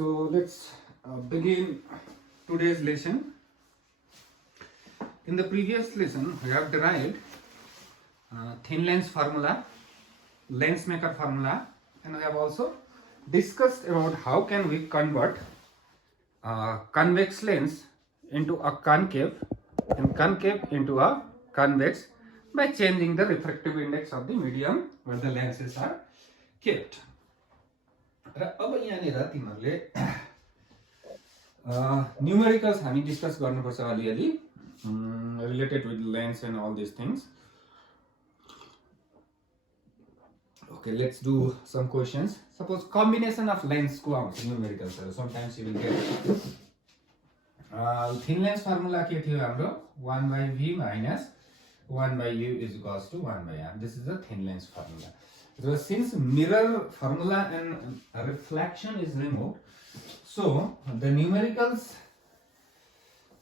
So let's begin today's lesson. In the previous lesson, we have derived thin lens formula, lens maker formula, and we have also discussed about how can we convert convex lens into a concave and concave into a convex by changing the refractive index of the medium where the lenses are kept. र अब यहाँनिर तिमीहरूले numericals हामी discuss गर्नुपर्छ अलिअलि related with lens and all this things. Okay, let's do some questions. Suppose combination of lens को आउँछ न्यूमेरिकल्सहरु. Sometimes you will get thin lens formula के थियो हाम्रो 1 by v minus 1 by u is equals to 1 by r. This is the thin lens formula. So since mirror formula and reflection is removed, so the numericals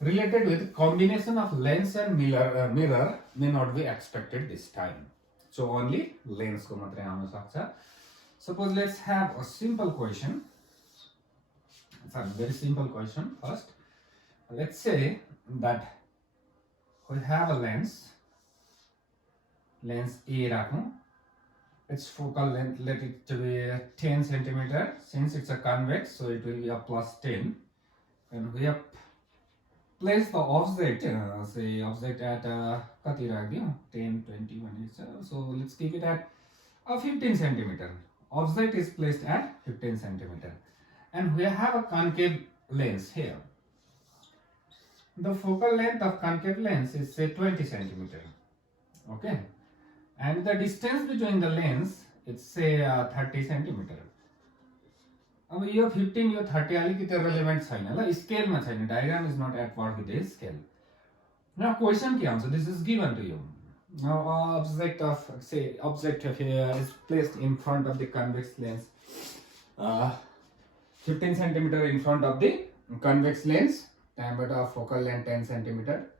related with combination of lens and mirror may not be expected this time. So only lens ko matra auna sakcha. Suppose let's have a simple question. It's a very simple question. First, let's say that we have a lens A rakhu. Its focal length, let it to be 10 centimeter. Since it's a convex, so it will be a plus 10. And we have placed the object, say object at 10, 20, so let's keep it at 15 centimeter. Object is placed at 15 centimeter. And we have a concave lens here. The focal length of concave lens is say 20 centimeter. Okay. And the distance between the lens, it's say 30 centimeter. अब यो 15 यो 30 अलिकति relevant छैन ल, scale मा छैन. Diagram is not at par with the scale. Now question के आउँछ? This is given to you. Now object of here is placed in front of the convex lens. 15 centimeter in front of the convex lens. Diameter of focal length 10 centimeter.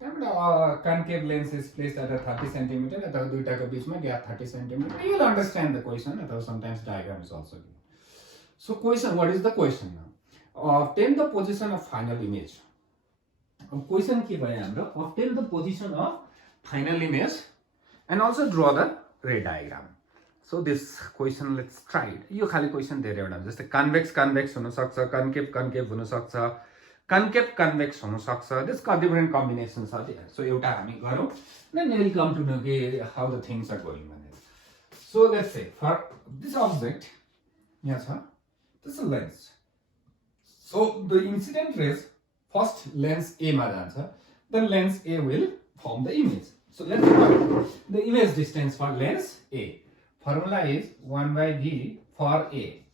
Concave lens is placed at a 30 centimeter. At the between gap 30 centimeter. You will understand the question. Sometimes diagram is also given. So question, what is the question now? Obtain the position of final image. Question के भयो हाम्रो? Obtain the position of final image and also draw the ray diagram. So this question, let's try it. यो खाली question धेरैवटा जस्तै convex हुन सक्छ, concave हुन सक्छ, concave convex हुन सक्छ. This different combinations are there. So एउटा हामी गरौँ. Then we will come to know how the things are going. So let's say for this object, yes, this is a lens. So the incident rays first lens A ma jancha. Then lens A will form the image. So let's find the image distance for lens A. Formula is 1 by v for A.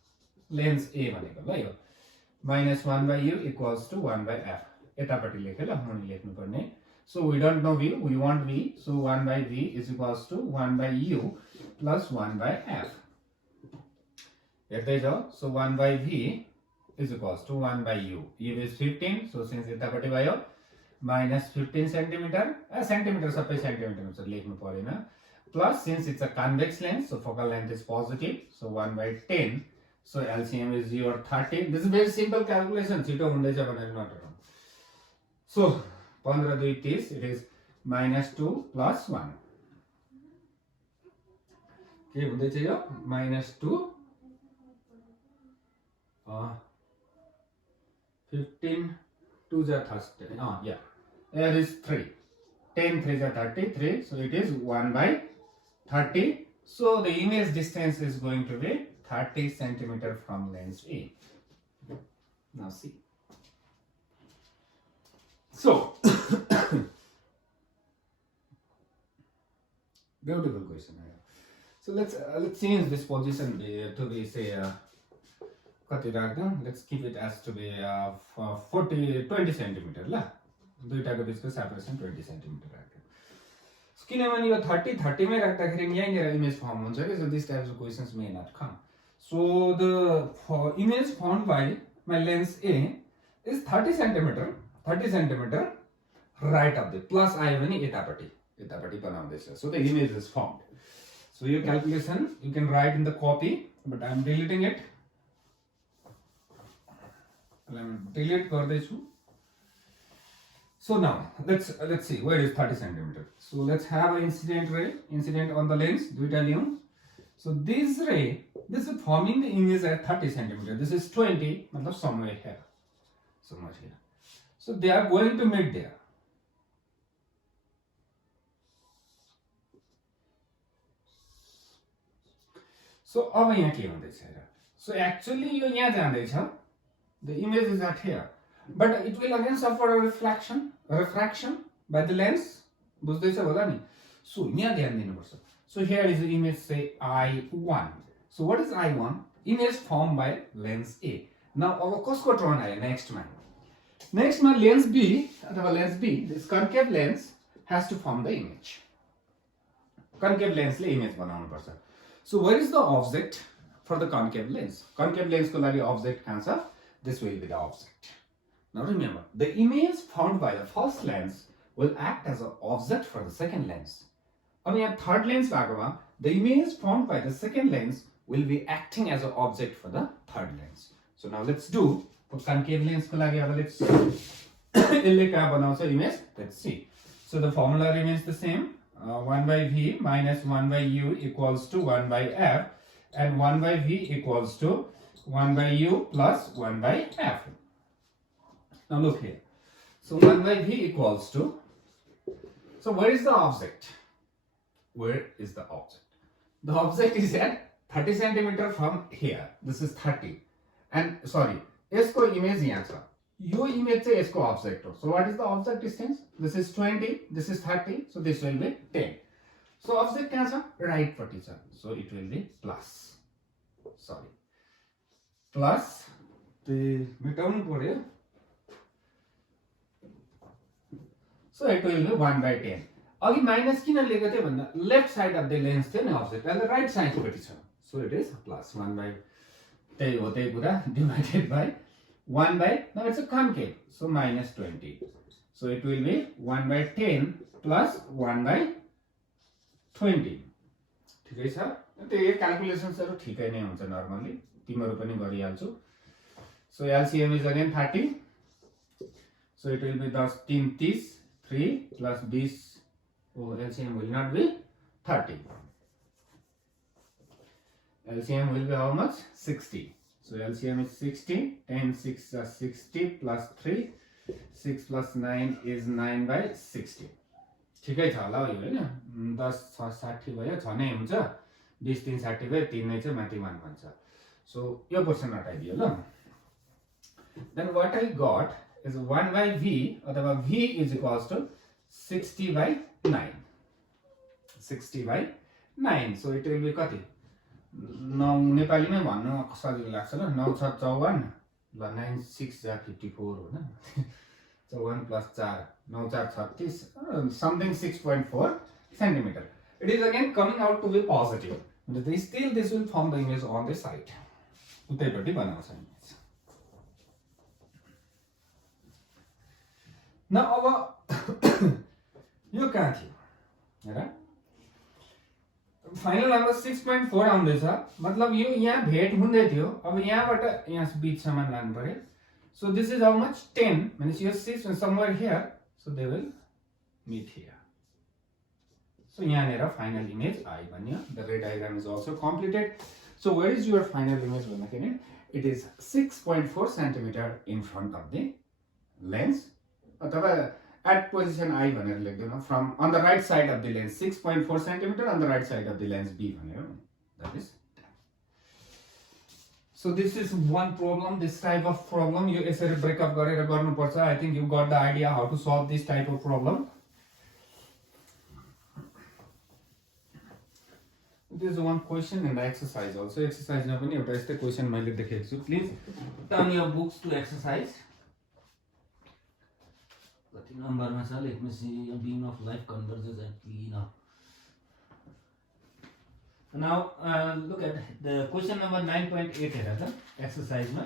Lens A भनेको ल यो. Minus 1 by u equals to 1 by f. यतापट्टि लेख्यो ल, मुनि लेख्नु पर्ने. So we don't know v, we want v. So 1 by v is equals to 1 by u plus 1 by f. हेर्दै जाऊ. So 1 by v is equals to 1 by u. U is 15. So since यतापट्टि भयो minus 15 centimeter. Centimeter सबै centimeter हुन्छ, लेख्नु परेन. Plus since it's a convex lens, so focal length is positive. So 1 by 10. So LCM is your 30. This is very simple calculation. छिटो हुँदैछ भनेर नडराउनु. So 15 2 30, it is minus 2 plus 1. के हुँदैछ यो? Minus 2 15 2 जा 30. Yeah. There is 3. 10 3 जा 33. So it is 1 by 30. So the image distance is going to be 30 centimeter from lens A. Now see. So, beautiful question. So let's change this position to be say let's keep it as to be 20 centimeter la. दुईटाको बीचको separation 20 centimeter राख्यो. So किनभने यो 30 मै राख्दाखेरि यहीँनिर image form हुन्छ के. So these types of questions may not come. So the image formed by my lens A is 30 centimeter right of the plus आयो भने यतापट्टि बनाउँदैछ. So the image is formed. So your calculation you can write in the copy, but I am deleting it. Delete गर्दैछु. So now let's see where is 30 centimeter. So let's have an incident ray, incident on the lens, duita liu. So this ray, this is forming the image at 30 centimeter. This is 20, matlab somewhere here, somewhere here. So they are going to meet there. So अब यहाँ के हुँदैछ हेर. So actually यो यहाँ जाँदैछ. The image is at here. But it will again suffer a refraction by the lens. बुझ्दैछ होला नि. So यहाँ ध्यान दिनुपर्छ. So here is the image, say I1. So what is I1? Image formed by lens A. Now अब कसको turn आयो next मा? Next मा lens B अथवा lens B, this concave lens has to form the image. Concave lens ले image बनाउनु पर्छ. So where is the object for the concave lens? Concave lens को लागि object कहाँ छ? This will be the object. Now remember, the image formed by the first lens will act as an object for the second lens. अब यहाँ third lens भागमा, the image formed by the second lens will be acting as an object for the third lens. So now let's do for concave lens को लागि अब let's यसले कहाँ बनाउँछ image? Let's see. So the formula remains the same. 1 by V minus 1 by U equals to 1 by F, and 1 by V equals to 1 by U plus 1 by F. Now look here. So 1 by V equals to, so where is the object? Where is the object? The object is at 30 centimeter from here. This is 30. And sorry, यसको image यहाँ छ. यो image चाहिँ यसको object हो. So what is the object distance? This is 20, this is 30, so this will be 10. So object कहाँ छ? Right पट्टि छ. So it will be plus. Sorry. Plus, मेटाउनु पर्यो. So it will be 1 by 10. अघि minus किन लेखेको थिए भन्दा left side of the lens थियो नि अब्जेक्ट, अहिले राइट साइडपट्टि छ. So it is plus 1 by, त्यही हो त्यही कुरा, divided by 1 by, now it's a concave, so minus 20. So it will be 1 by 10 plus 1 by 20. ठिकै छ? त्यो क्याल्कुलेसन्सहरु ठिकै नै हुन्छ नर्मली, तिमीहरु पनि गरिहाल्छु. So LCM is again 30. So it will be 10 3 30, 3 plus 20. Oh, LCM will not be 30. LCM will be how much? 60. So LCM is 60. 10 6 are 60 plus 3. 6 plus 9 is 9 by 60. ठिकै छ होला यो हैन. 10 6 60 भयो, 6 नै हुन्छ. 20 3 60 भयो, 3 नै चाहिँ माथि 1 भन्छ. So यो पोर्सन हटाइदियो ल. Then what I got is 1 by V, अथवा V is equals to 60 by 9. 60 by 9. So it will be कति? 9 नेपालीमै भन्नु सजिलो लाग्छ ल. 9 6 54 ल, 9 6 जा 54 हो न. 54 plus 4 9 4 36, something 6.4 centimeter. It is again coming out to be positive. But still this will form the image on the side. उतैपट्टि बनाउँछ image. न अब यो कहाँ थियो हेर, फाइनल नम्बर 6.4 आउँदैछ. मतलब यो यहाँ भेट हुँदै थियो. अब यहाँबाट यहाँ बीचसम्म लानु पर्यो. So this is how much? 10. Means you 6 and somewhere here. So they will meet here. So यहाँनेर final image I बन्यो. The ray diagram is also completed. So where is your final image भन्दाखेरि it is 6.4 centimeter in front of the lens. अथवा at position I भनेर लेख्दैन. From on the right side of the lens 6.4 centimeter on the right side of the lens B भनेर. That is. So this is one problem. This type of problem you यसरी breakup गरेर गर्नुपर्छ. I think you got the idea how to solve this type of problem. This is one question and exercise also. Exercise मा पनि एउटा यस्तै question मैले देखेको छु. Please turn your books to exercise. कति नम्बरमा छ? Let me see. A beam of light converges and clean up. Now look at the question number 9.8 हेर त exercise मा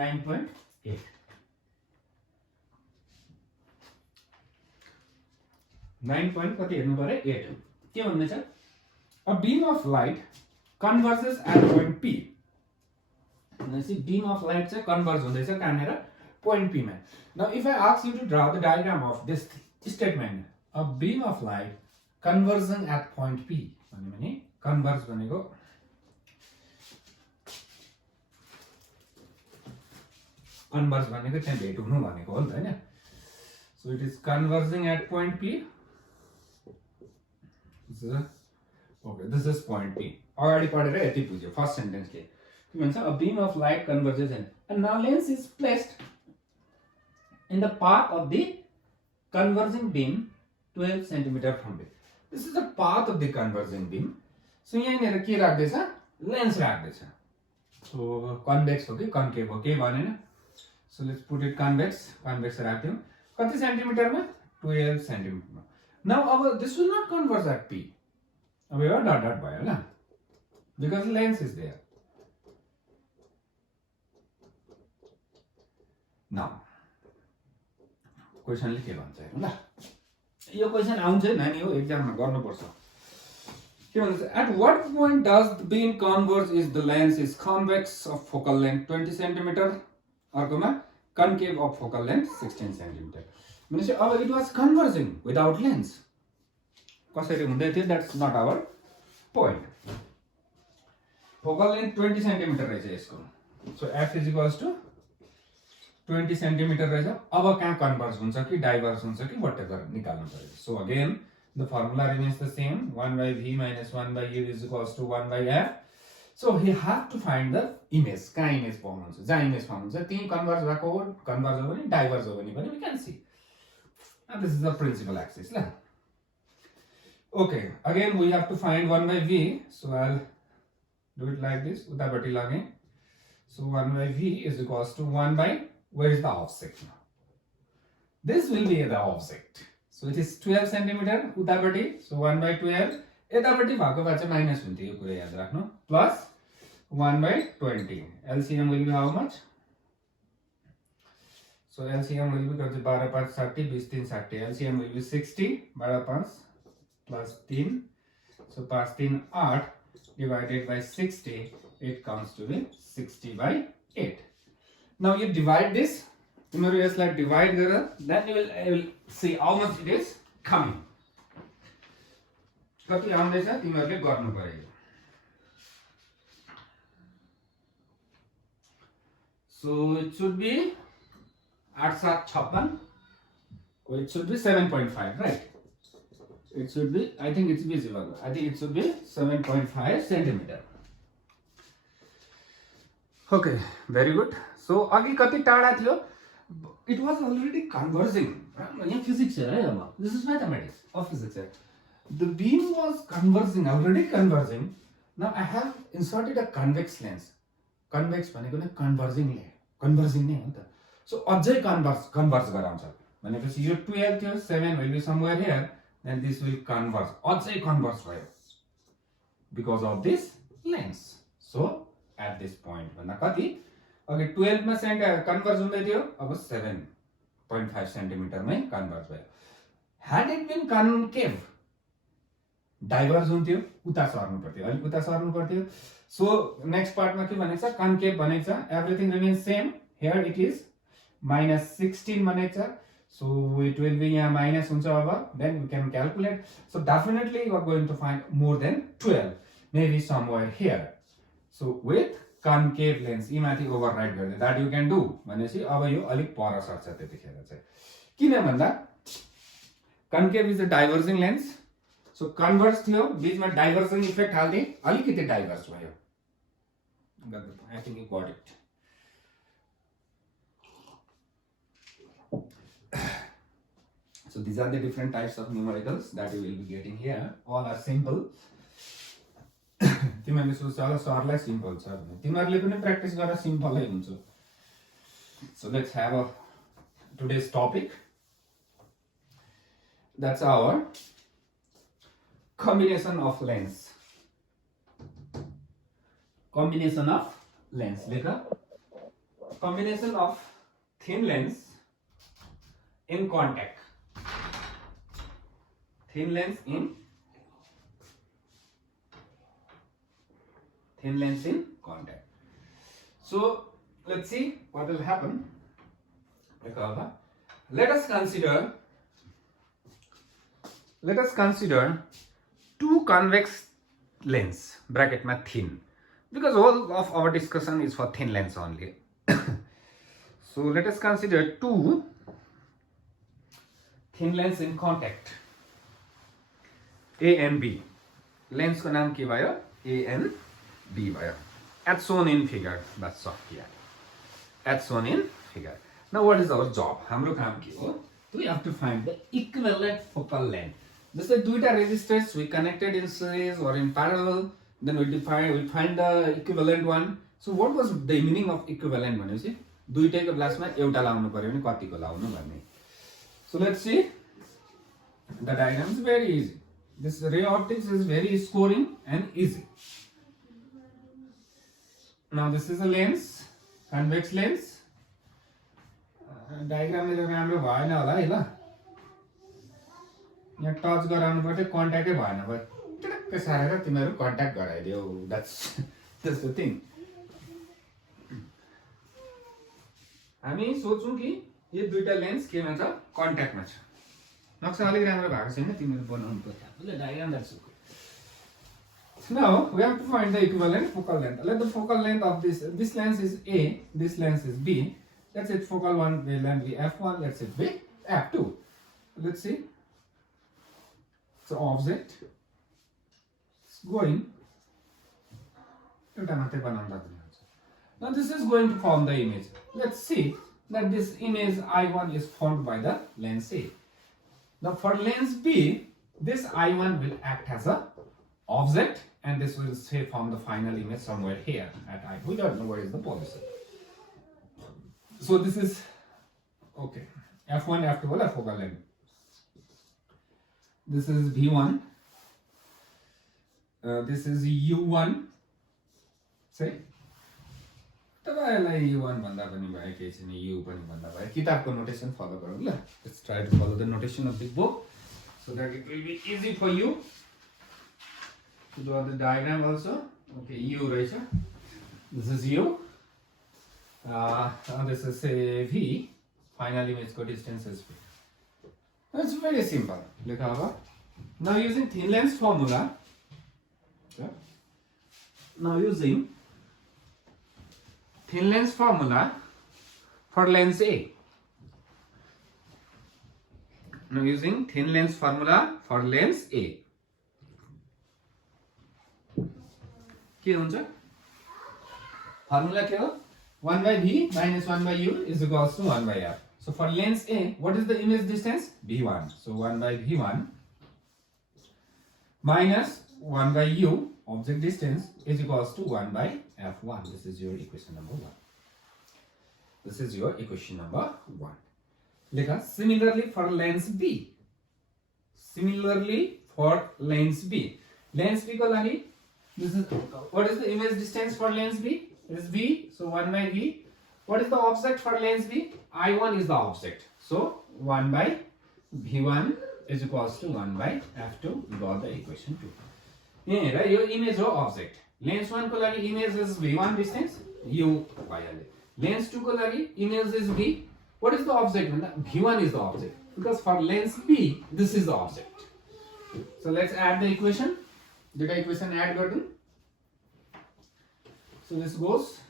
9.8. 9 point कति हेर्नु पर्यो? 8. के भन्दैछ? A beam of light converges at point P. भनेपछि बीम अफ लाइट चाहिँ कन्भर्ज हुँदैछ कहाँनिर पोइन्ट पी मा. Now if I ask you to draw the diagram of this statement a beam of light convergent at point P भने converge भनेको converge भनेको त्यहाँ भेट हुनु भनेको हो नि त हैन. So it is converging at point P. Okay, this is point P. अगाडि पढेर यति बुझ्यो फर्स्ट सेन्टेन्सले के भन्छ a beam of light converges and now lens is placed in the path of the converging beam 12 centimetre from base. This is the path of the converging beam. So यहाँनिर के राख्दैछ lens राख्दैछ. सो convex हो कि concave हो के भनेन. So let's put it convex राख्यौं कति सेन्टिमिटरमा 12 सेन्टिमिटरमा. नाउ अब this will not converge at P. अब यो डट डट भयो ल because lens is there. Now क्वेसनले के भन्छ हेरौँ ल. यो क्वेसन आउँछ नानी हो एक्जाममा गर्नुपर्छ. के भन्छ at what point does the beam converge is the lens is convex of focal length 20 centimetre. अर्कोमा concave of focal length 16 centimetre. भनेपछि अब it was converging without lens. कसरी हुँदै थियो that's not our point. Focal length 20 centimetre रहेछ यसको. So F is equals to 20 centimetre रहेछ. अब कहाँ कन्भर्ज हुन्छ कि डाइभर्ज हुन्छ कि व्हाटएभर निकाल्नु पर्यो. So again the formula remains the same 1 by v minus 1 by u is equals to 1 by f. So we have to find the image. कहाँ इमेज फर्म हुन्छ जहाँ इमेज फर्म हुन्छ त्यही कन्भर्ज भएको हो कन्भर्ज हो भने डाइभर्ज हो भने पनि we can see. And this is the principal axis la. Okay, again we have to find 1 by v. So I'll do it like this. Utapati lage. So 1 by v is equals to 1 by, where is the offset now? This will be the offset. So it is 12 centimeter utapati. So 1 by 12. यतापट्टि भएको भए चाहिँ minus हुन्थ्यो. यो कुरा याद राख्नु. Plus 1 by 20. LCM will be how much? So LCM will be 12 5 60 20 3 60. LCM will be 60 12 5 plus 3. So 5 3 8 divided by 60. It comes to be 60 by 8. Now you divide this. तिमीहरु यसलाई divide गरेर then you will see how much it is coming. कति आउँदैछ तिमीहरुले गर्नु पर्यो. So it should be 8 7 56. Or it should be 7.5, right? It should be, I think it's visible. I think it should be 7.5 centimeter. Okay, very good. So अघि कति टाढा थियो? It was already converging. यहाँ physics है अब. This is mathematics of physics. The beam was converging, already converging. Now I have inserted a convex lens. Convex भनेको नै converging ले, converging नै हो नि त. So अझै converge गराउँछ. भनेपछि यो 12 थियो, 7 will be somewhere here, then this will converge. अझै converge भयो. Because of this lens. So at this point भन्दा कति? अघि 12 मा converge हुँदै थियो, अब 7.5 सेन्टिमिटर मै converge भयो. Had it been concave, diverge हुन्थ्यो, उता सर्नु पर्थ्यो, अलि उता सर्नु पर्थ्यो. सो नेक्स्ट पार्टमा के भनेको छ कन्केभ भनेको छ. Everything remains same. Here it is -16 भनेको छ. सो इट विल बी यहाँ माइनस हुन्छ अब. Then we can calculate. So definitely you are going to find more than 12, maybe somewhere here. So with concave lens यी माथि override गर्दै that you can do भनेपछि अब यो अलिक पर सर्छ त्यतिखेर चाहिँ. किन भन्दा concave is a diverging lens. So converse थियो, बीचमा डाइभर्जन इफेक्ट हाल्दै अलिकति डाइभर्स भयो. I think you got it. So these are the different types of numericals that you will be getting here. All are simple. तिमीहरुले सोच्छ होला सरलाई simple छ भने. तिमीहरुले पनि प्र्याक्टिस गरेर सिम्पलै हुन्छ. So let's have a today's topic. That's our combination of lens. Combination of lens. लेख combination of thin lens in contact. Thin lens in contact. So let's see what will happen. Let us consider two convex lens bracket ma thin, because all of our discussion is for thin lens only. So let us consider two thin lens in contact, A and B. Lens को नाम के भयो A and B भयो, as shown in figure. That's all here, as shown in figure. Now what is our job? हाम्रो काम के हो? We have to find the equivalent focal length. जस्तै दुईटा resistors we connected in series or in parallel, then we find the equivalent one. So what was the meaning of equivalent भनेपछि दुईटैको ब्लास्टमा एउटा लाउनु पर्यो भने कतिको लाउनु भन्ने. So let's see. The diagram is very easy. This ray optics is very scoring and easy. Now this is a lens, convex lens. Diagram मेरो राम्रो भएन होला है ल. यहाँ टच गराउनु पर्यो, कन्ट्याक्टै भएन भयो. टक्क सारेर तिमीहरु कन्ट्याक्ट गराइदियो. That's the thing. हामी सोचौं कि यो दुईटा लेन्स केमा छ, कन्ट्याक्टमा छ. नक्सा अलिक राम्रो भएको छैन, तिमीहरु बनाउनु पर्छ. ल diagram that's okay. Now we have to find the equivalent focal length. Let the focal length of this lens is A, this lens is B. Let's say focal one will length be f1, let's say be f2. Let's see. So object is going. Now this is going to form the image. Let's see that this image I1 is formed by the lens A. Now for lens B, this I1 will act as a object, and this will say form the final image somewhere here at I. We don't know where is the position. So this is okay. F1, F2 will have focal length. This is V1. This is U1. Say. तपाईलाई U1 भन्दा पनि भयो, केही छैन, U पनि भन्दा भयो. किताबको नोटेसन फलो गरौँ ल. Let's try to follow the notation of the book so that it will be easy for you to draw the diagram also. Okay, U right? This is U. This is say V. Final image co distance is V. That's very simple. Now using thin lens formula. Now using thin lens formula for lens A. Now using thin lens formula for lens A. के हुन्छ? Formula के हो? 1 by V minus 1 by U is equals to 1 by F. So for lens A, what is the image distance? V1. So 1 by V1 minus 1 by U, object distance, is equals to 1 by F1. This is your equation number 1. This is your equation number 1. Similarly for lens B. Similarly for lens B. Lens B ko lagi, this is what is the image distance for lens B? It is V, so 1 by V. What is the object for lens B? I1 is the object. So 1 by V1 is equals to 1 by F2. We got the equation 2. Here, your image or object. Lens 1 ko lagi image is V1 distance, U by L. Lens 2 ko lagi image is V. What is the object? V1 is the object. Because for lens B, this is the object. So let's add the equation. Did the equation add garden? So this goes.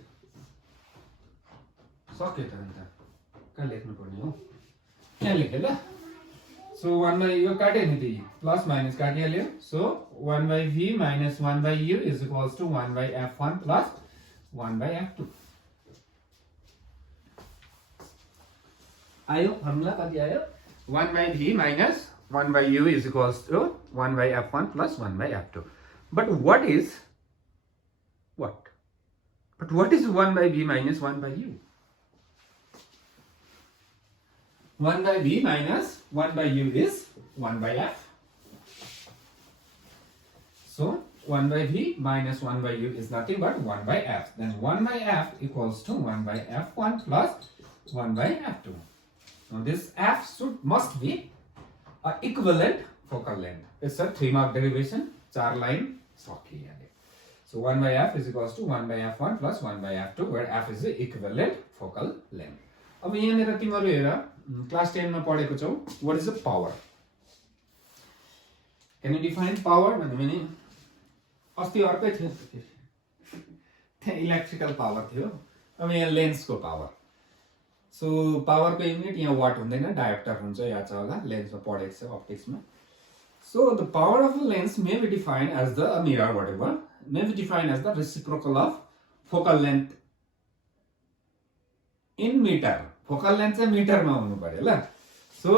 So 1 by U plus minus. So 1 by V minus 1 by U is equals to 1 by F1 plus 1 by F2. आयो formula कति आयो? 1 by V minus 1 by U is equals to 1 by F1 plus 1 by F2. But what is 1 by V minus 1 by U? 1 by V minus 1 by U is 1 by F. So 1 by V minus 1 by U is nothing but 1 by F. Then 1 by F equals to 1 by F1 plus 1 by F2. Now this F must be an equivalent focal length. It's a 3-mark derivation, 4 line stock here. So 1 by f is equals to 1 by f1 plus 1 by f2 where f is the equivalent focal length. अब यहाँनिर तिमीहरु हेर class 10 मा पढेको छौ what is the power? Can you define power? भने अस्ति अर्कै थियो त्यहाँ इलेक्ट्रिकल पावर थियो अब यहाँ लेन्सको पावर. सो पावरको युनिट यहाँ वाट हुँदैन डायोप्टर हुन्छ याद छ होला लेन्समा पढेको छ अप्टिक्समा. So the power of a lens may be defined as the mirror whatever may be defined as the reciprocal of focal length in meter. Focal length चाहिँ मिटरमा हुनु पर्यो ल. So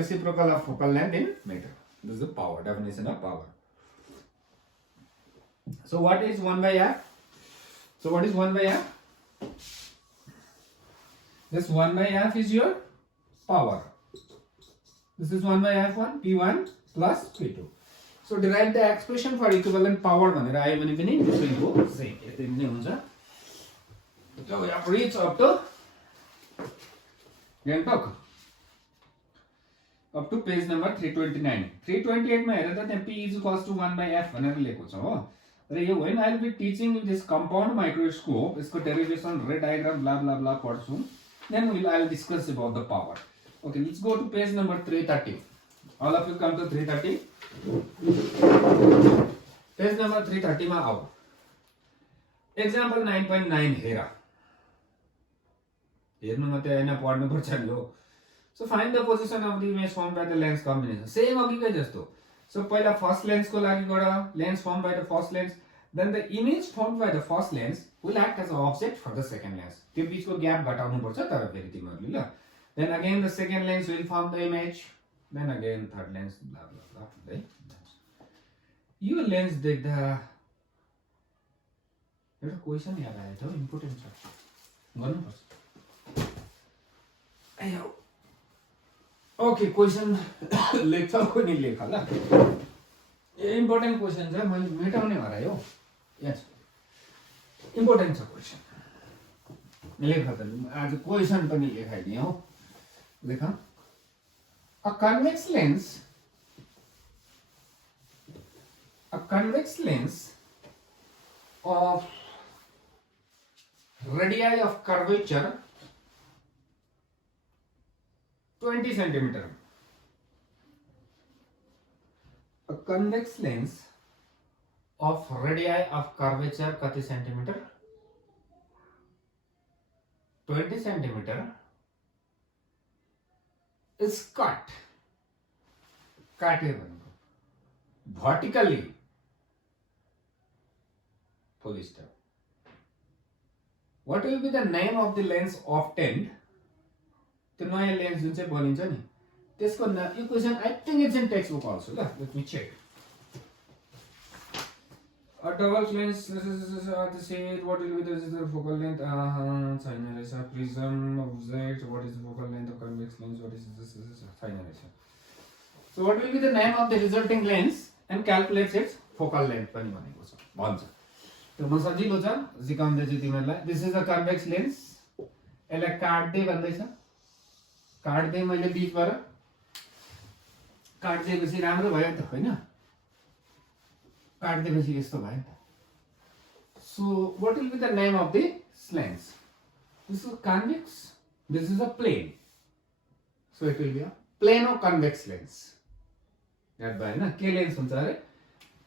reciprocal of focal length in meter. This is the power definition of power. So what is 1 by f? So what is 1 by f? This 1 by f is your power. This is 1 by f1 p1 plus p2. So derive the expression for equivalent power भनेर आयो भने पनि त्यसैको same यति नै हुन्छ. So we have reached up to Gangtok. Up to page number 329. 328 मा हेर त त्यहाँ p is equals to 1 by f भनेर लेखेको छ हो. र यो when I will be teaching you this compound microscope यसको derivation ray diagram blah blah blah पढ्छु. Then I will discuss about the power. Okay, let's go to page number 330. All of you come to 330. Page number 330 मा आओ. Example 9.9 हेर. हेर्नु मात्रै हैन पढ्नु पर्छ नि हो. So find the position of the image formed by the lens combination. Same अघिकै जस्तो. So पहिला first lens को लागि गर lens formed by the first lens. Then the image formed by the first lens will act as an offset for the second lens. त्यो बीचको gap घटाउनु पर्छ तर फेरि तिमीहरुले ल. Then again the second lens will form the image. Then again third lens blah blah blah. Right? Yo lens देख्दा एउटा question याद आयो त इम्पोर्टेन्ट छ. गर्नु पर्छ. आयो. ओके क्वेशन लेख्छ कुनै लेख ल. ए इम्पोर्टेन्ट क्वेशन छ मैले मेटाउने भएर हो. यस. इम्पोर्टेन्ट छ क्वेशन. लेख त आज क्वेशन पनि लेखाइदिए हो. लेख. A convex lens of radii of curvature 20 centimeter. A convex lens of radii of curvature कति centimeter? 20 centimeter is cut. काटे भनेको vertically. Full stop. What will be the name of the lens obtained? त्यो नयाँ lens जुन चाहिँ बनिन्छ नि त्यसको नाम. यो question I think it's in textbook also. Let me check. A double lens the same. What will be the focal length? छैन रहेछ. Prism object. What is the focal length of convex lens? What is this? छैन रहेछ. So what will be the name of the resulting lens and calculates its focal length पनि भनेको छ भन्छ. त्यो म सजिलो छ सिकाउँदै छु तिमीहरुलाई. This is a convex lens. यसलाई काट्दै भन्दै छ. काट्दै मैले बीचबाट काट्दैपछि राम्रो भयो नि त हैन. काट्दैपछि यस्तो भयो नि त. So what will be the name of the lens? This is convex. This is a plane. So it will be a plano-convex lens. याद भयो हैन के लेन्स हुन्छ अरे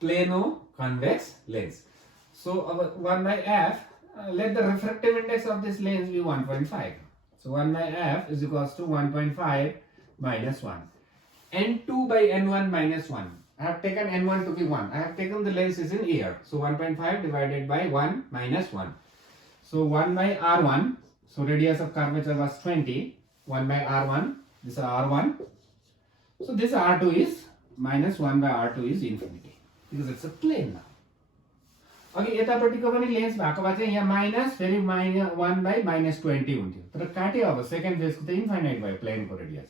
plano-convex lens. So 1 by f let the refractive index of this lens be 1.5. So 1 by f is equals to 1.5 minus 1. N2 by N1 minus 1. I have taken N1 to be 1. I have taken the lens is in air. So 1.5 divided by 1 minus 1. So 1 by R1. So radius of curvature was 20. 1 by R1. This is R1. So this R2 is minus 1 by R2 is infinity. Because it's a plane now. अघि यतापट्टिको पनि lens भएको भए चाहिँ यहाँ minus फेरि -1 by -20 हुन्थ्यो. तर काट्यो अब सेकेन्ड फेजको त इन्फाइनाइट भयो प्लेनको radius.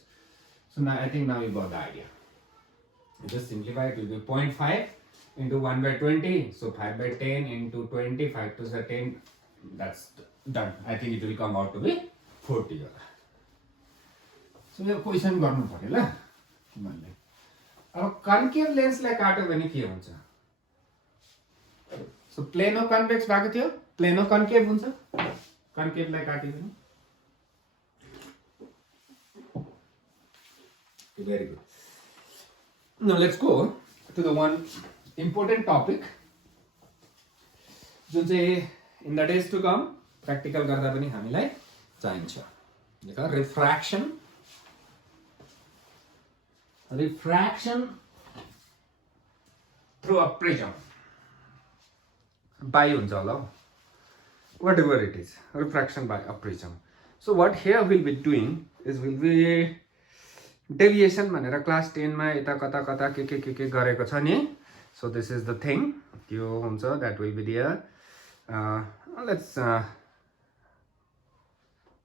So now I think now you got the idea. You just simplify it will be 0.5 into 1 by 20. So 5 by 10 into 20. 5 to 10. That's done. I think it will come out to be 40. So yo question गर्नु पर्यो ल तिमीले. अब concave लेन्सलाई काट्यो भने के हुन्छ? सो plano convex भएको थियो, प्लेनो कन्केभ हुन्छ, कन्केभलाई काटिदिनु। Very good. Now let's go to the one important topic जुन चाहिँ in the days to come practical गर्दा पनि हामीलाई चाहिन्छ। देखा refraction through a prism by हुन्छ होला, whatever it is, refraction by a prism. So what here we'll be doing is we'll be deviation भनेर class 10 मा यता कता कता के गरेको छ नि। So this is the thing, यो हुन्छ, that will be there.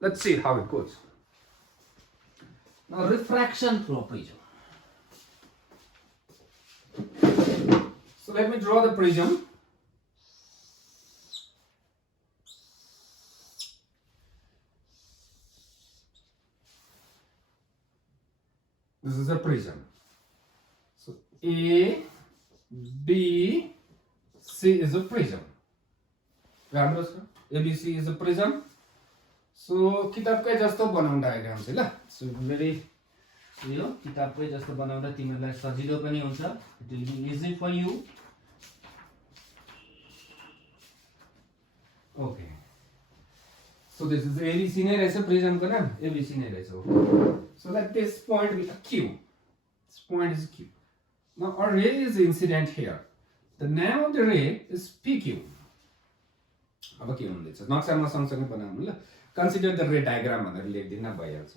Let's see how it goes. Now refraction through a prism. So let me draw the prism. This is a prism. So A, B, C is a prism. ABC is a prism. So किताबकै जस्तो बनाउन diagram चाहिँ ल। So very यो किताबकै जस्तो बनाउँदा तिमीलाई सजिलो पनि हुन्छ, it will be easy for you. Okay. So this is ABC नै रहेछ prism को नाम, ABC नै रहेछ। So let this point be a Q. This point is Q. Now our ray is incident here. The name of the ray is PQ. अब के हुँदैछ नक्सामा सँगसँगै बनाउनु ल। Consider the ray diagram भनेर लेख्दिन भइहाल्छ।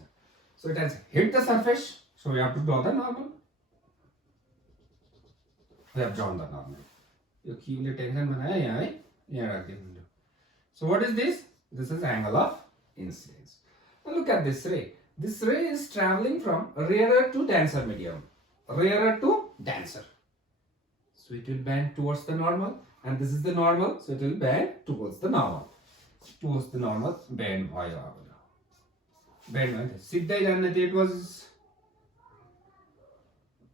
So it has hit the surface, so we have to draw the normal. We have drawn the normal. Yo Q ले tension बनायो यहाँ है, यहाँ राख्दिनु। So what is this? This is angle of incidence. Now look at this ray. This ray is traveling from rarer to denser medium. Rarer to denser. So it will bend towards the normal, and this is the normal, so it will bend towards the normal. Towards the normal, bend भयो अब। Bend भयो सिधै जान्न थियो, it was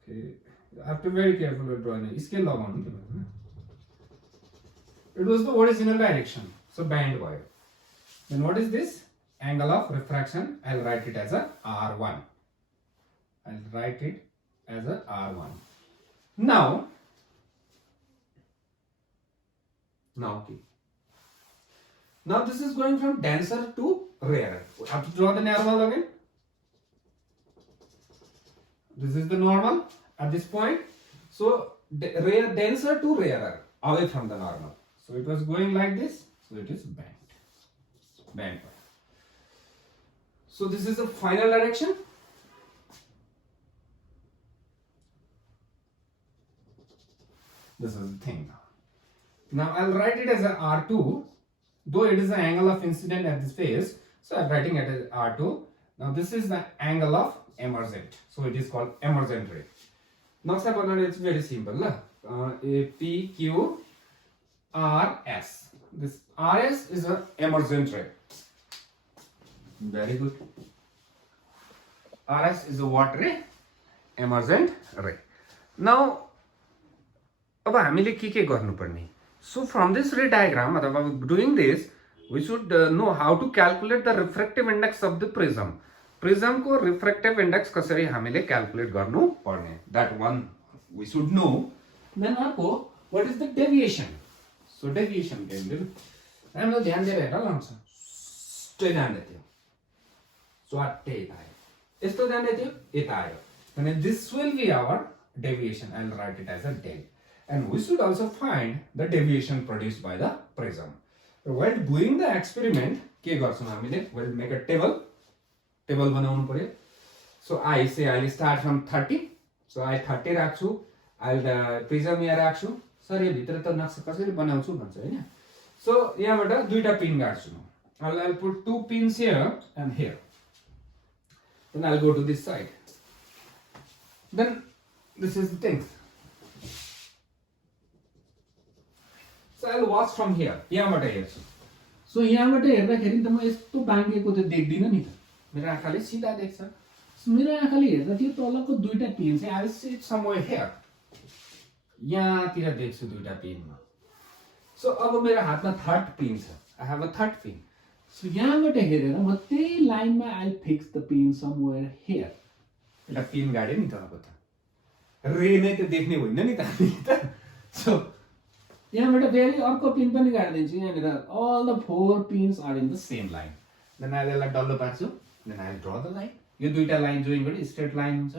okay. You have to be very careful with drawing. Scale लगाउनु थियो। It was the original direction, so bend भयो। Then what is this? Angle of refraction. I'll write it as a R1. I'll write it as a R1. Now this is going from denser to rarer. We have to draw the normal again. This is the normal at this point. So denser to rarer, away from the normal. So it was going like this. So it is bent. So this is the final direction. This is the thing now. Now I'll write it as a R2, though it is the angle of incident at this phase. So I'm writing it as R2. Now this is the angle of emergent. So it is called emergent ray. Naqsha banana, it's very simple. P, Q, R, S. This RS is an emergent ray. Very good. RS is a what ray? Emergent ray. Now, अब हामीले के गर्नुपर्ने? So from this ray diagram, doing this, we should know how to calculate the refractive index of the prism. Prism को refractive index कसरी हामीले calculate गर्नु पर्ने? That one we should know. Then अर्को, what is the deviation? So deviation के हुन्छ? हामीले ध्यान दिएर हेर्न लाग्छ। स्ट्रेट ध्यान दियो। स्वाट्टै यता आयो। यस्तो ध्यान दियो, यता आयो। And this will be our deviation. I'll write it as a del. And we should also find the deviation produced by the prism. So while doing the experiment, के गर्छौं हामीले? We'll make a table. Table बनाउनु पर्यो. So I say I'll start from 30. So I 30 राख्छु. I'll prism यहाँ राख्छु. Sir यो भित्र त नक्सा कसरी बनाउँछु भन्छ हैन. So यहाँबाट दुईटा पिन गाड्छु म. I'll put 2 pins here and here. Then I'll go to this side. Then this is the thing. So I'll watch from here. यहाँबाट हेर्छु. So यहाँबाट हेर्दाखेरि त म यस्तो बाङ्गेको त देख्दिन नि त. मेरो आँखाले सिधा देख्छ. So मेरो आँखाले हेर्दा त्यो तलको दुईटा पिन चाहिँ I will see it somewhere here. यहाँतिर देख्छु दुईटा पिन. सो अब मेरो हातमा थर्ड पिन छ, I have a third pin. So यहाँबाट हेरेर म त्यही लाइनमा I fix the pin somewhere here. एउटा पिन गाड्यो नि त, अब त रे नै त देख्ने होइन नि त हामी त। सो यहाँबाट फेरि अर्को पिन पनि गाडिदिन्छु यहाँनिर। All the 4 pins are in the same line. Then अहिले यसलाई डल्लो पार्छु, देन आई ड्र द लाइन। यो दुईटा लाइन जोइन गरी स्ट्रेट लाइन हुन्छ।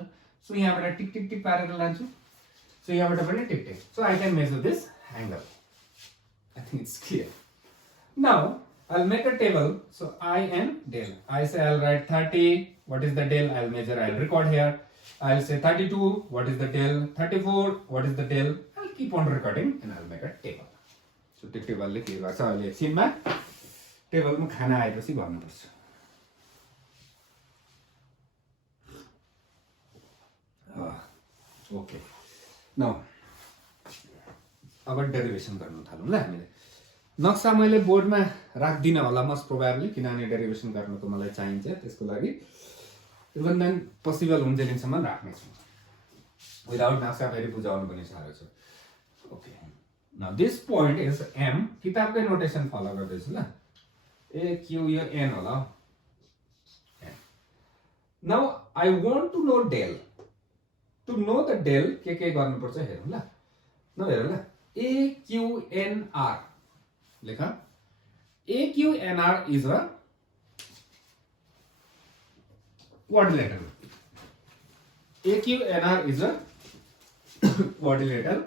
सो यहाँबाट टिक टिक टिक पारेर लान्छु। सो यहाँबाट पनि tick tick. So I can measure this angle. I think it's clear. Now I'll make a table. So I and del. I say I'll write 30. What is the del? I'll measure. I'll record here. I'll say 32. What is the del? 34. What is the del? I'll keep on recording and I'll make a table. So the table ले के गर्छ अहिले एकछिनमा टेबलमा खाना आएपछि गर्नुपर्छ। Okay now अब डेरिभेसन गर्न थालौँ ल। हामीले नक्सा मैले बोर्डमा राख्दिनँ होला मोस्ट प्रोबेबली, किनभने डेरिभेसन गर्नको मलाई चाहिन्छ, त्यसको लागि इभन देन पोसिबल हुन्जेलिनसम्म राख्नेछु। विदाउट नक्सा फेरि बुझाउनु पनि साह्रो छ। Okay now this point is M. किताबकै नोटेसन फलो गर्दैछु ल। ए क्यू यो एन होला। Now I want to know del. To know the del के गर्नुपर्छ हेरौँ ल। न हेरौँ ल। AQNR लिखा। AQNR is a quadrilateral. AQNR is a quadrilateral.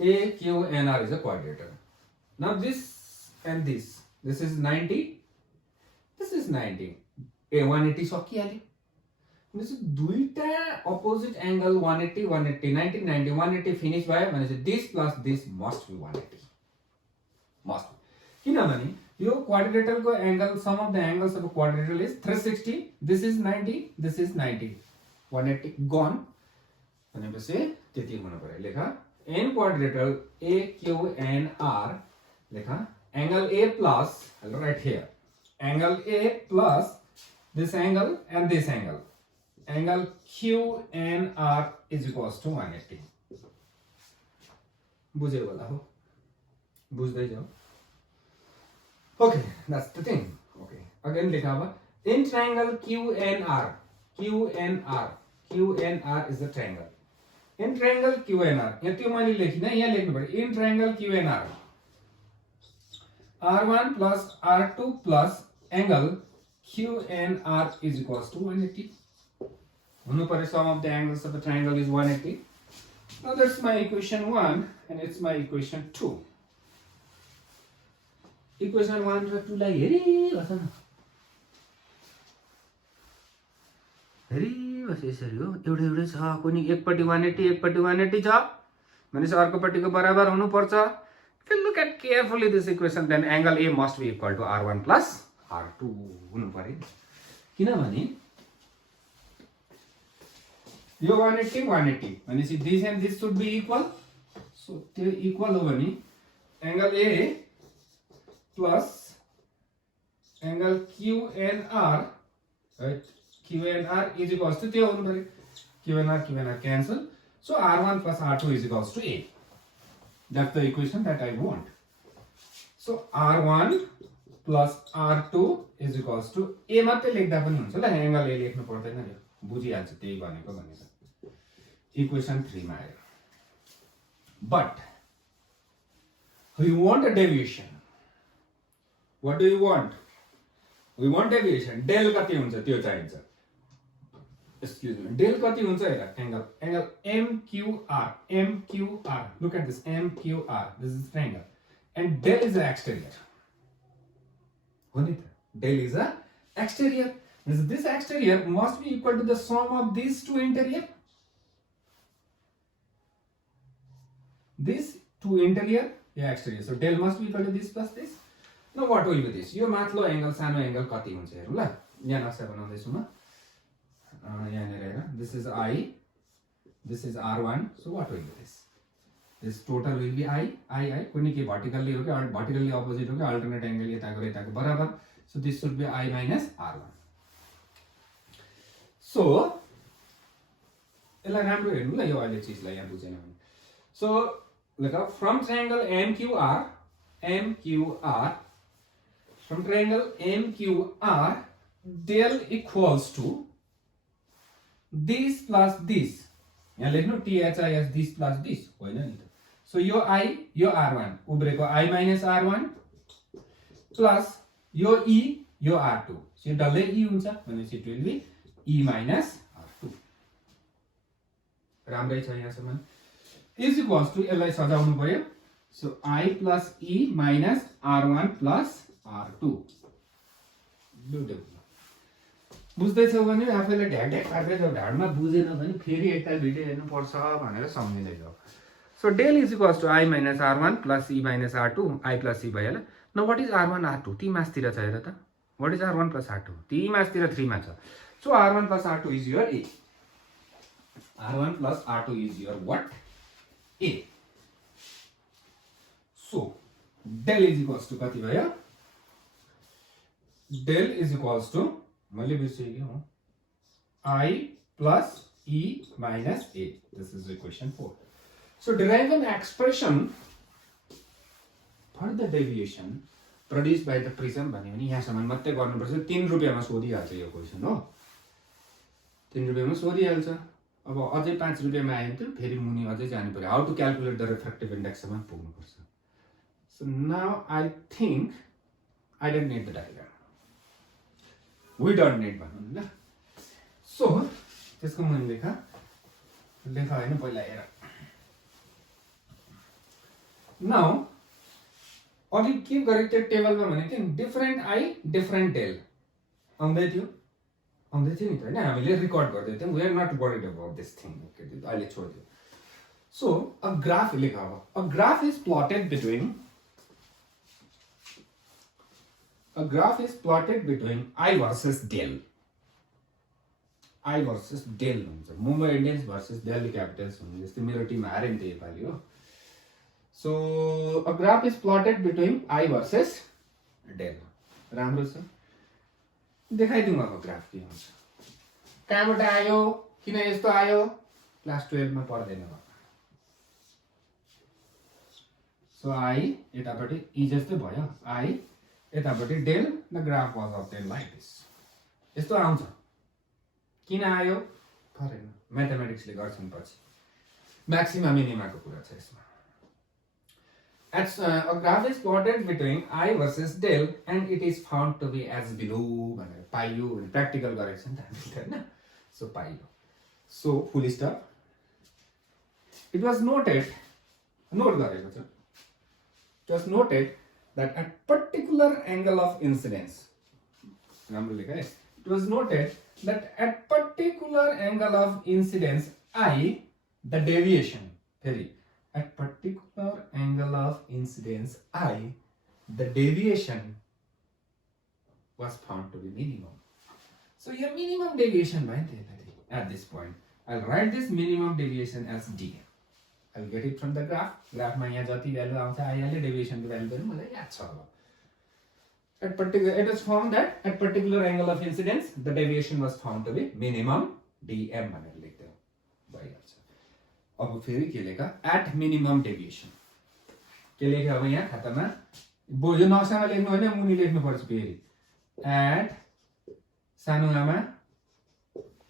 AQNR is a quadrilateral. Now this and this is 90. This is 90. A 180 सकिहाल्यो। दुईटा opposite angle 180 180 90 90 180 finish भयो भनेपछि this plus this must be 180 must. किनभने यो क्वाड्रिलेटरल को angle sum of the angles of quadrilateral is 360। This is 90 this is 90 180 gun भनेपछि त्यति हुनु पर्यो। लेखा एन क्वाड्रिलेटरल AQNR लेखा angle A plus right here angle A plus this angle and this angle QNR is equals to 180। बुझ्यो होला हो, बुझ्दै जाऊ। Okay, that's the thing. Okay, again लेखा अब in triangle QNR is a triangle। in triangle QNR यहाँ त्यो मैले लेखिन, यहाँ लेख्नु पर्यो in triangle QNR R1 plus R2 plus angle QNR is equals to 180। हुनु पर्यो sum of the angles of the triangle is 180। Now that's my equation 1 and it's my equation 2। equation 1 र 2 लाई हेरिबस न, हेरिबस यसरी हो। एउटै छ, कुनै एकपट्टि 180 एकपट्टि 180 छ भनेपछि अर्कोपट्टिको बराबर हुनुपर्छ। If you look at carefully this equation then angle A must be equal to R1 plus R2 हुनु पर्यो। किनभने यो 180 180 भनेपछि this and this should be equal. So त्यो इक्वल हो भने angle A plus angle QNR right QNR is equals to त्यो हुनु पर्यो। QNR cancel। So R1 plus R2 is equals to A। That's the equation that I want। So R1 plus R2 is equals to A मात्रै लेख्दा पनि हुन्छ ल, angle A लेख्नु पर्दैन नि, बुझिहाल्छ त्यही भनेको भनेर। इक्वेसन 3 मा आयो। But we want a deviation। What do you want? We want deviation। डेल कति हुन्छ त्यो चाहिन्छ। Excuse me, डेल कति हुन्छ हेर, angle MQR look at this MQR, this is triangle and del is the exterior हो नि त। del is a exterior means this exterior must be equal to the sum of these two interior। These two interior या exterior, so del must be equal to this plus this। Now what will be this? यो माथिल्लो angle सानो angle कति हुन्छ हेरौँ ल। यहाँ नक्सा बनाउँदैछु म, यहाँनिर हेर, this is I, this is R1, so what will be this? This total will be I कुनै के vertically हो कि vertically opposite हो कि alternate angle यताको बराबर। So this should be I minus R1। So यसलाई राम्रो हेर्नु ल, यो अहिले चीजलाई यहाँ बुझेन भने। So लेखा from triangle MQR from triangle MQR del equals to this plus this. यहाँ लेख्नु THIS this plus this होइन नि त. So yo I yo R1 उब्रेको I minus R1 plus yo E yo R2. So यो डल्लै E हुन्छ भनेपछि it will be E minus R2. राम्रै छ यहाँसम्म. Is equals to यसलाई सजाउनु पर्यो. So I plus E minus R1 plus R2. बुझ्दैछौ भने आफैले ढ्याक ढ्याक पार्दै जाऊ. ढाडमा बुझेन भने फेरि एकताल भिडियो हेर्नुपर्छ भनेर सम्झिँदै जाऊ. So del is equals to I minus R1 plus E minus R2. I plus E भइहाल्यो. Now what is R1 R2? ती मासतिर छ हेर त. What is R1 plus R2? ती मासतिर 3 मा छ. So R1 plus R2 is your A. R1 plus R2 is your what? A. So del is equals to कति भयो? Del is equals to मैले बिर्सेँ हो I plus E minus A. This is equation 4. So derive an expression for the deviation produced by the prism भन्यो भने यहाँसम्म मात्रै गर्नुपर्छ. 3 रुपैयाँमा सोधिहाल्छ यो question हो. 3 रुपैयाँमा सोधिहाल्छ. अब अझै 5 रुपैयाँमा आयो भने त फेरि मुनि अझै जानु पर्यो. How to calculate the refractive इन्डेक्ससम्म पुग्नुपर्छ. So now I think I don't need the diagram. We don't need भन्नु ल. So त्यसको मुनि लेखा हैन पहिला हेर. Now अघि के गरेको थियो टेबलमा भनेको थियौं डिफरेन्ट I डिफरेन्ट डेल आउँदै थियो नि त हैन. हामीले रेकर्ड गर्दै थियौं. We are not worried about this thing. Okay, अहिले छोड्दियो. So a graph लेखा अब. A graph is plotted between I versus del. I versus del हुन्छ. Mumbai Indians versus Delhi capitals हुन्छ. जस्तै मेरो टिम हारे नि त योपालि हो. So a graph is plotted between I versus del. राम्रो छ. देखाइदिउँ अब ग्राफ के हुन्छ. कहाँबाट आयो? किन यस्तो आयो? क्लास 12 मा पढ्दैन अब. So I यतापटि E जस्तो भयो. I यतापटि del the graph was obtained like this. यस्तो आउँछ. किन आयो? परेन. म्याथमेटिक्सले गर्छन् पछि. म्याक्सिमा मिनिमाको कुरा छ यसमा. A graph is plotted between I versus del and it is found to be as below भनेर पाइयो. प्र्याक्टिकल गरेको छ नि त हामीले हैन. So पाइयो. So full stop. It was noted गरेको छ. It was noted that at particular angle of incidence राम्रो लेखा है. It was noted that at particular angle of incidence I the deviation फेरि at particular angle of incidence I the deviation was found to be minimum. So your minimum deviation at this point I'll write this minimum deviation as D. I'll get it from the graph. Graph मा यहाँ जति value आउँछ आइहाल्यो. Deviation को value पनि मलाई याद छ अब. At particular it is found that at particular angle of incidence the deviation was found to be minimum dm भनेर लेख्दै हो. भइहाल्छ. अब फेरि के लेखा at minimum deviation के लेख्यो अब यहाँ खातामा यो नसँग लेख्नु हैन मुनि लेख्नु पर्छ फेरि. at सानो आमा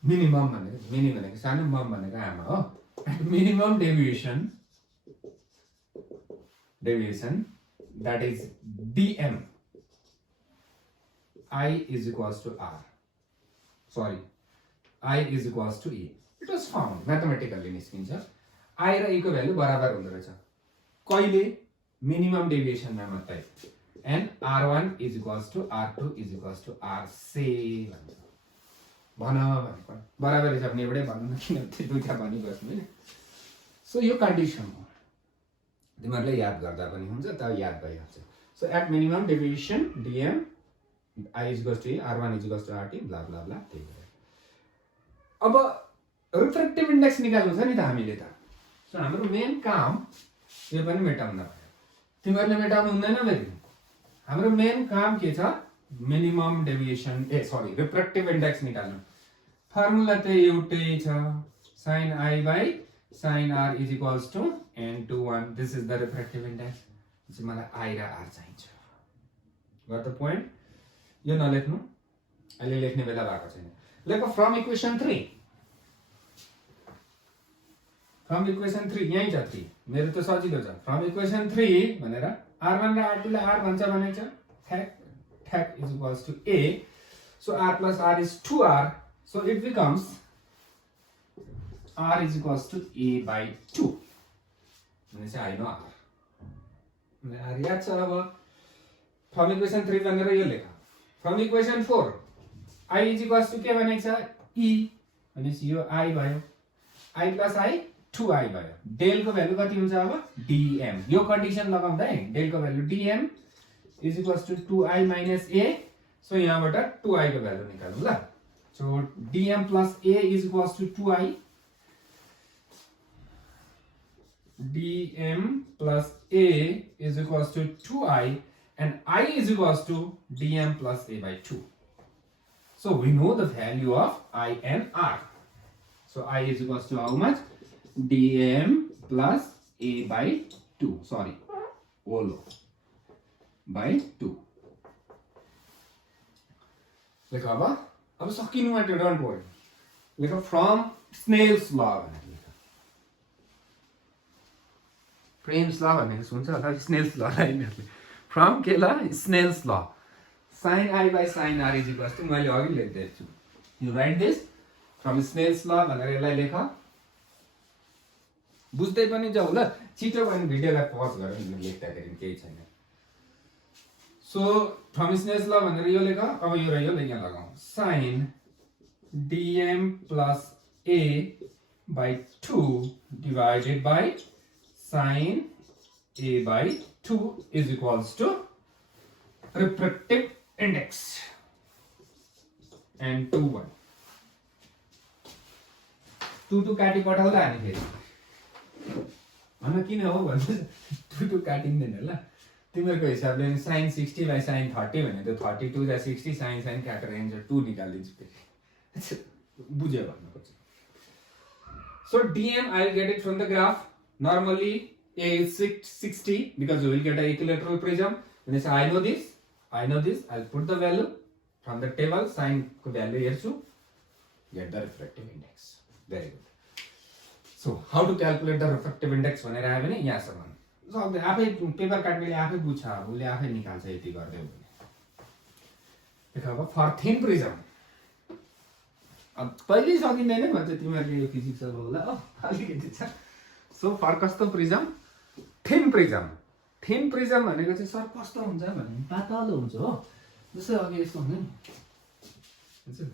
मिनिमम भनेको मिनि भनेको सानो मम भनेको आमा हो. At minimum deviation that is dm I is equals to r. Sorry, I is equals to e. It was found mathematically निस्किन्छ. I र e को भ्यालु बराबर हुँदो रहेछ. कहिले? मिनिमम डेभिएसन मा मात्रै. And r1 is equals to r2 is equals to rc भन्छ. भन भनेको बराबर हिसाब नेबडै भन्नु किन त्यो दुईटा भनि बस्नु हैन. सो यो कन्डिसन हो. तिमीहरुले याद गर्दा पनि हुन्छ त याद भइहाल्छ. So at minimum deviation dm I is equals to e, r1 is equals to rt blah blah blah त्यही गरे. अब रिफ्रेक्टिभ इन्डेक्स निकाल्नु छ नि त हामीले त. सो हाम्रो मेन काम यो पनि मेटाउन पर्यो. तिमीहरुले मेटाउनु हुँदैन फेरि. हाम्रो मेन काम के छ? मिनिमम डेभिएसन रिफ्रेक्टिभ इन्डेक्स निकाल्नु. फर्मुला त एउटै छ. sin I by sin r is equals to n to 1. This is the refractive index. चाहिँ मलाई I र R चाहिन्छ. Got the point? यो नलेख्नु, अहिले लेख्ने बेला भएको छैन. लेख from equation 3. From equation 3 यही छ 3. मेरो त सजिलो छ. From equation 3 भनेर R1 र R2 लाई R भन्छ भनेको छ. Theta is equals to A. So R plus R is 2R. So it becomes R is equals to A by 2. भनेपछि I know R. R याद छ अब. From equation 3 भनेर यो लेख. From equation 4 I is equals to के भनेको छ E. भनेपछि यो I भयो. I plus I 2I भयो. डेल को भ्यालु कति हुन्छ अब dm. यो कन्डिसन लगाउँदा है डेल को value dm is equals to 2I minus A. So यहाँबाट 2I को भ्यालु निकालौँ ल. So dm plus A is equals to 2I. dm plus A is equals to 2I and I is equals to dm plus A by 2. So we know the value of I and R. So I is equals to how much? dm plus A by 2. Sorry, Olo by 2. Like अब सकिनु आँट्यो, don't worry. लेख from Snell's law भनेर लेख. Frames ल भनेको सुन्छ होला, Snell's ल यिनीहरूले. From के ल स्नेल्स ल. sin I by sin R is equals to मैले अघि लेख्दै छु. You write this from Snell's law भनेर यसलाई लेख. बुझ्दै पनि जाऊ ल. छिटो भने भिडियोलाई पज गरेर लेख्दाखेरि केही छैन. सो फ्रम स्नेल्स ल भनेर यो लेख. अब यो र यो यहाँ लगाऊ. sin dm plus A by 2 divided by sin A by 2 is equals to refractive index and 2 1. 2 काटी पठाउँदा हामी फेरि किन हो भन्दा 2 काटिँदैन ल. तिमीहरूको हिसाबले sin 60 by sin 30 भने त 32 जा 60 sin काटेर एन्सर 2 निकालिदिन्छु फेरि. बुझ्यो भन्नु खोज्छु. So dm I will get it from the graph. Normally A is 60 because we will get an equilateral prism. When I know this, I'll put the value from the table. Sin को value हेर्छु, get the refractive index. Very good. So how to calculate the refractive index भनेर आयो भने यहाँसम्म. सक्दै आफै paper काट्नेले आफै बुझ्छ, उसले आफै निकाल्छ यति गर्दै हो भने. देखो फर थिन प्रिजम. अब पहिले सकिँदैन भन्छ तिमीहरूले यो फिजिक्स होला. अलिकति छ. सो फर कस्तो prism? Thin prism. Thin prism भनेको चाहिँ सर कस्तो हुन्छ भने पातलो हुन्छ हो. जस्तै अघि यस्तो हुन्छ नि.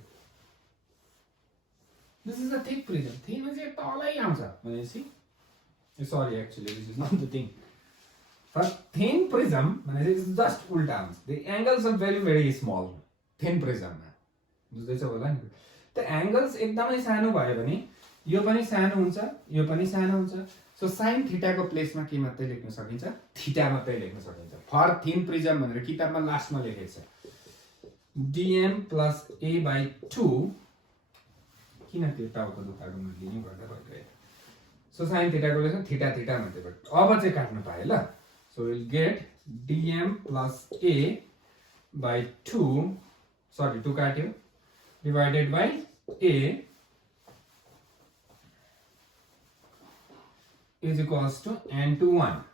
This is a thick prism. Thin चाहिँ तलै आउँछ भनेपछि sorry actually this is not the thing. For thin prism भनेपछि it's just उल्टा आउँछ. The angles are very very small. Thin prism मा बुझ्दैछ होला नि. The angles एकदमै सानो भयो भने यो पनि सानो हुन्छ, यो पनि सानो हुन्छ. So sin थीटा को प्लेसमा के मात्रै लेख्न सकिन्छ? थीटा मात्रै लेख्न सकिन्छ. For thin prism भनेर किताबमा लास्टमा लेखेको छ. dm plus A by 2 किन त्यो टाउको दुखाएको मैले नि गर्दा भइरहेको. सो sin थीटा को लेख्न थीटा थीटा मात्रै भयो. अब चाहिँ काट्न पाए ल. So we'll get dm plus A by 2 sorry 2 काट्यो divided by A is equals to n to 1.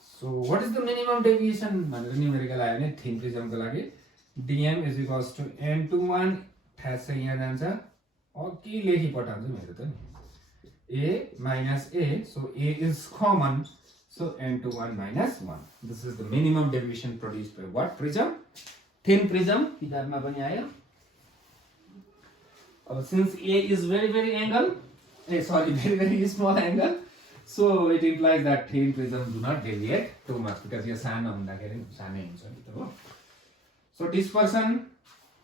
So what is the minimum deviation भनेर न्यूमेरिकल आयो भने थिन प्रिजम को लागि dm is equals to n to 1 थाहा छ यहाँ जान्छ. अघि लेखि पठाउँछु मेरो त नि. A minus A, so A is common, so n to 1 minus 1. This is the minimum deviation produced by what prism? Thin prism. किताबमा पनि आयो. अब since A is very very angle, very very small angle, so it implies that thin prism do not deviate too much because यो सानो हुँदाखेरि सानै हुन्छ नि त हो. So dispersion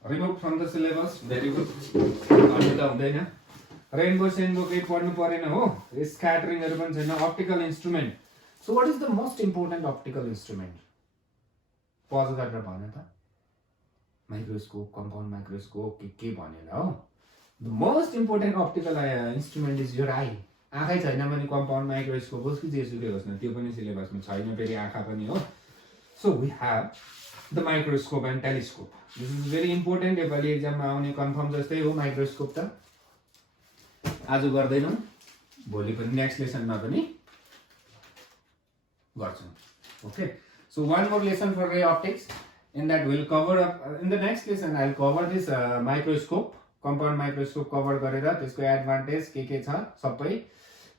removed from the syllabus. Very good. अनि त हुँदैन. रेनबो सेनबो केही पढ्नु परेन हो. स्क्याटरिङहरु पनि छैन. Optical instrument. So what is the most important optical instrument? पज गरेर भन त. माइक्रोस्कोप, कम्पाउन्ड माइक्रोस्कोप के भनेर हो. The most important optical instrument is your eye. आँखै छैन भने कम्पाउन्ड माइक्रोस्कोप होस् कि जेसुकै होस् न त्यो पनि सिलेबसमा छैन फेरि आँखा पनि हो so we have the microscope and telescope this is very important Nepali एक्जाममा आउने कन्फर्म जस्तै हो माइक्रोस्कोप त आज गर्दैनौँ भोलि पनि नेक्स्ट लेसनमा पनि गर्छौँ okay so one more lesson for ray optics in that will cover up in the next lesson I will cover this microscope compound microscope cover गरेर त्यसको एडभान्टेज के छ सबै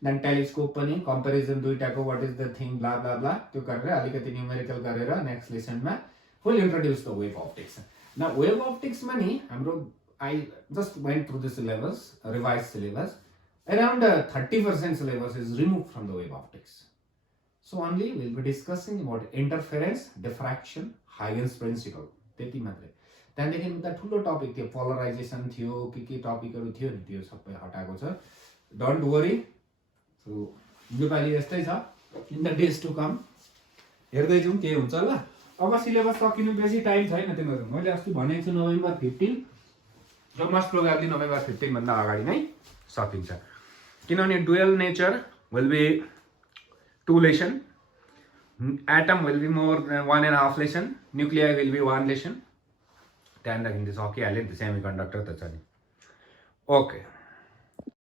देन टेलिस्कोप पनि कम्पेरिजन दुईटाको what is the thing blah blah blah त्यो गरेर अलिकति न्युमेरिकल गरेर नेक्स्ट लेसनमा will introduce the wave optics न वेभ अप्टिक्समा नि हाम्रो I just went through the syllabus revise syllabus around 30% syllabus is removed from the wave optics. So only we'll be discussing about interference, diffraction, Huygens principle. त्यति मात्रै त्यहाँदेखि उता ठुलो topic थियो पोलराइजेसन थियो के टपिकहरू थियो नि त्यो सबै हटाएको छ डोन्ट वरी सो नेपाली यस्तै छ in the days to come हेर्दै जाउँ के हुन्छ ल अब सिलेबस सकिनु बेसी टाइम छैन तिमीहरू मैले अस्ति भनेको छु नोभेम्बर 15 मोस्ट प्रोबेबली नोभेम्बर 15 भन्दा अगाडि नै सकिन्छ किनभने dual nature will be 2 lesson atom will be more 1.5 lesson nuclear will be 1 lesson त्यहाँदेखि त सकिहाल्यो नि त सेमी कन्डक्टर त छ नि ओके